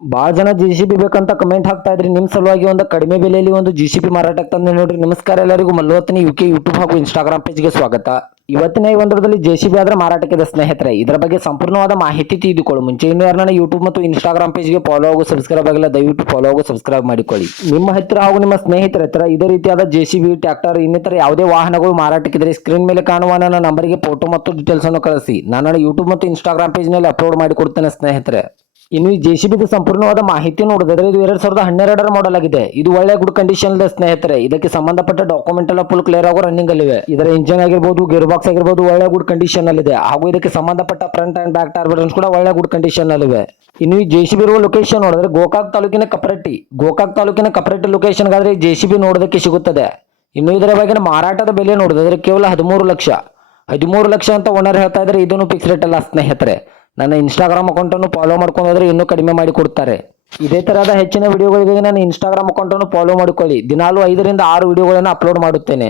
ಭಾಳ ಜನ JCB ಬೇಕಂತ ಕಮೆಂಟ್ ಹಾಕ್ತಾ ಇದ್ರಿ. ನಿಮ್ಮ ಸಲುವಾಗಿ ಒಂದು ಕಡಿಮೆ ಬೆಲೆಯಲ್ಲಿ ಒಂದು JCB ಮಾರಾಟಕ್ಕೆ ತಂದೆ ನೋಡ್ರಿ. ನಮಸ್ಕಾರ ಎಲ್ಲರಿಗೂ, ಮಲ್ಲವತ್ನಿ UK ಯೂಟ್ಯೂಬ್ ಹಾಗೂ ಇನ್ಸ್ಟಾಗ್ರಾಮ್ ಪೇಜ್ಗೆ ಸ್ವಾಗತ. ಇವತ್ತಿನ ಈ ಒಂದರಲ್ಲಿ JCB ಆದ್ರೆ ಮಾರಾಟಕ್ಕಿದೆ ಸ್ನೇಹಿತರೆ. ಇದರ ಬಗ್ಗೆ ಸಂಪೂರ್ಣವಾದ ಮಾಹಿತಿ ತಿಳಿದುಕೊಳ್ಳಿ ಮುಂಚೆ ಇನ್ನು ಯಾರನ್ನ ಯೂಟ್ಯೂಬ್ ಮತ್ತು ಇನ್ಸ್ಟಾಗ್ರಾಮ್ ಪೇಜ್ಗೆ ಫಾಲೋ ಹಾಗೂ ಸಬ್ಸ್ಕ್ರೈಬ್ ಆಗಿಲ್ಲ, ದಯವಿಟ್ಟು ಫಾಲೋ ಹಾಗೂ ಸಬ್ಸ್ಕ್ರೈಬ್ ಮಾಡಿಕೊಳ್ಳಿ. ನಿಮ್ಮ ಹತ್ತಿರ ಹಾಗೂ ನಿಮ್ಮ ಸ್ನೇಹಿತರ ಹತ್ತಿರ ಇದೇ ರೀತಿಯಾದ JCB, ಟ್ರ್ಯಾಕ್ಟರ್ ಇನ್ನಿತರ ಯಾವುದೇ ವಾಹನಗಳು ಮಾರಾಟಕ್ಕಿದ್ರೆ ಸ್ಕ್ರೀನ್ ಮೇಲೆ ಕಾಣುವ ನನ್ನ ನಂಬರ್ಗೆ ಫೋಟೋ ಮತ್ತು ಡೀಟೇಲ್ಸ್ ಅನ್ನು ಕಳಿಸಿ. ನಾನು ಯೂಟ್ಯೂಬ್ ಮತ್ತು ಇನ್ಸ್ಟಾಗ್ರಾಮ್ ಪೇಜ್ನಲ್ಲಿ ಅಪ್ಲೋಡ್ ಮಾಡಿ ಕೊಡ್ತೇನೆ ಸ್ನೇಹಿತರೆ. ಇನ್ನು ಈ JCB ಸಂಪೂರ್ಣವಾದ ಮಾಹಿತಿ ನೋಡಿದ್ರೆ ಇದು 2012ರ ಮಾಡೆಲ್ ಆಗಿದೆ. ಇದು ಒಳ್ಳೆ ಗುಡ್ ಕಂಡೀಷನ್ ಇದೆ ಸ್ನೇಹಿತರೆ. ಇದಕ್ಕೆ ಸಂಬಂಧಪಟ್ಟ ಡಾಕ್ಯುಮೆಂಟ್ ಎಲ್ಲ ಫುಲ್ ಕ್ಲಿಯರ್ ಆಗೋ ರನ್ನಿಂಗ್ ಅಲ್ಲಿವೆ. ಇದರ ಇಂಜಿನ್ ಆಗಿರ್ಬೋದು, ಗೇರ್ ಬಾಕ್ಸ್ ಆಗಿರ್ಬೋದು ಒಳ್ಳೆ ಗುಡ್ ಕಂಡೀಷನ್ ಅಲ್ಲಿದೆ. ಹಾಗೂ ಇದಕ್ಕೆ ಸಂಬಂಧಪಟ್ಟ ಫ್ರಂಟ್ ಅಂಡ್ ಬ್ಯಾಕ್ ಟೈರ್ ಕೂಡ ಒಳ್ಳೆ ಗುಡ್ ಕಂಡೀಷನ್ ಅಲ್ಲಿವೆ. ಇನ್ನು ಈ JCB ಇರುವ ಲೊಕೇಶನ್ ನೋಡಿದ್ರೆ ಗೋಕಾಕ್ ತಾಲೂಕಿನ ಕಪರಟ್ಟಿ ಲೊಕೇಶನ್ ಗಾದ್ರೆ JCB ನೋಡೋದಕ್ಕೆ ಸಿಗುತ್ತದೆ. ಇನ್ನು ಇದರ ಬಗ್ಗೆ ಮಾರಾಟದ ಬೆಲೆ ನೋಡಿದ್ರೆ ಕೇವಲ 13 ಲಕ್ಷ ಅಂತ ಓನರ್ ಹೇಳ್ತಾ ಇದ್ರೆ. ಇದನ್ನು ಫಿಕ್ಸ್ ರೇಟ್ ಅಲ್ಲ ಸ್ನೇಹಿತರೆ. ನನ್ನ ಇನ್ಸ್ಟಾಗ್ರಾಮ್ ಅಕೌಂಟನ್ನು ಫಾಲೋ ಮಾಡ್ಕೊಂಡು ಹೋದ್ರೆ ಇನ್ನೂ ಕಡಿಮೆ ಮಾಡಿ ಕೊಡ್ತಾರೆ. ಇದೇ ತರಹದ ಹೆಚ್ಚಿನ ವಿಡಿಯೋಗಳಿಗೆ ನನ್ನ ಇನ್ಸ್ಟಾಗ್ರಾಮ್ ಅಕೌಂಟನ್ನು ಫಾಲೋ ಮಾಡಿಕೊಳ್ಳಿ. ದಿನಾಲು 5 ರಿಂದ 6 ವಿಡಿಯೋಗಳನ್ನು ಅಪ್ಲೋಡ್ ಮಾಡುತ್ತೇನೆ.